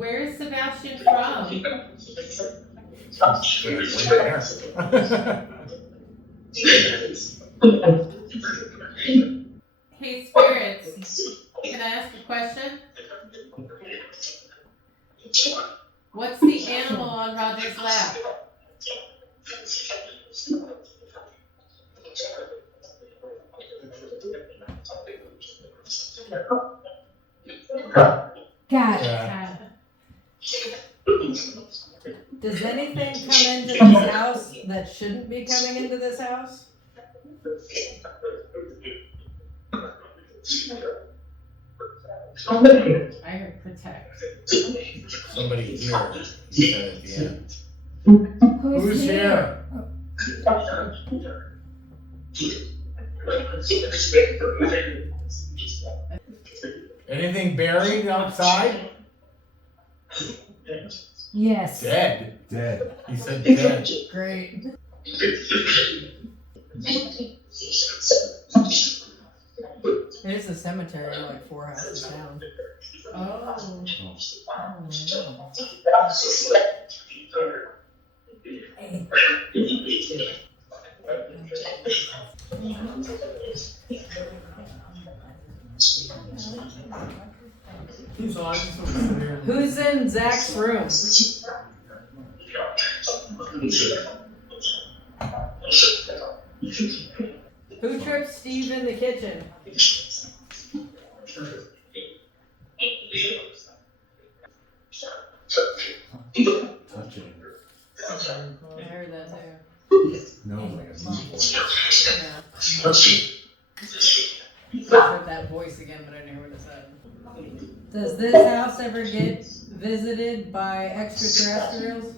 Where's Sebastian from? Hey, spirits, can I ask a question? What's the animal on Roger's lap? Cat. Cat. Does anything come into this house that shouldn't be coming into this house? I heard protect. Somebody here, he said at the end. Who's here? Anything buried outside? Yes. Dead. Dead. He said dead. Great. There's a cemetery like 4 houses down. Oh. Who's in Zach's room? Who tripped Steve in the kitchen? Touching. I heard that too. No, like a new voice. Yeah. I heard that voice again, but I didn't hear what it said. Does this house ever get visited by extraterrestrials?